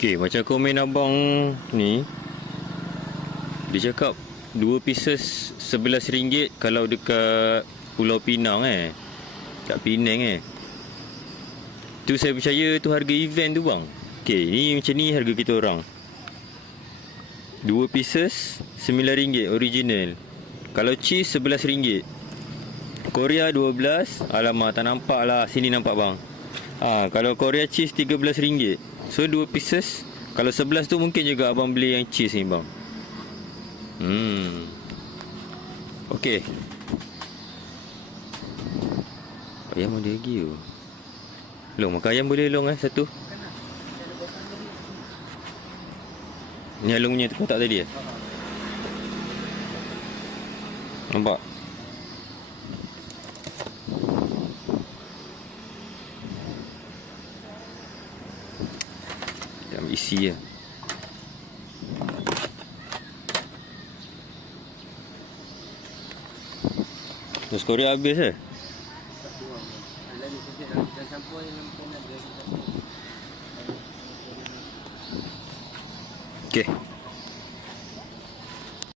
Okay, macam komen abang ni, dia cakap 2 pieces RM11 kalau dekat Pulau Pinang kat Penang tu saya percaya tu harga event tu bang. Okay, ni macam ni harga kita orang. 2 pieces RM9 original. Kalau cheese RM11. Korea 12. Alamak, tak nampak lah. Sini nampak bang. Kalau Korea cheese RM13. So 2 pieces. Kalau 11 tu mungkin juga abang beli yang cheese ni bang. Okay. Ayam ada lagi tu. Long, makan ayam boleh long satu. Ni Along punya kotak tadi nampak? Kita ambil isi je. Terus Korea habis Okay.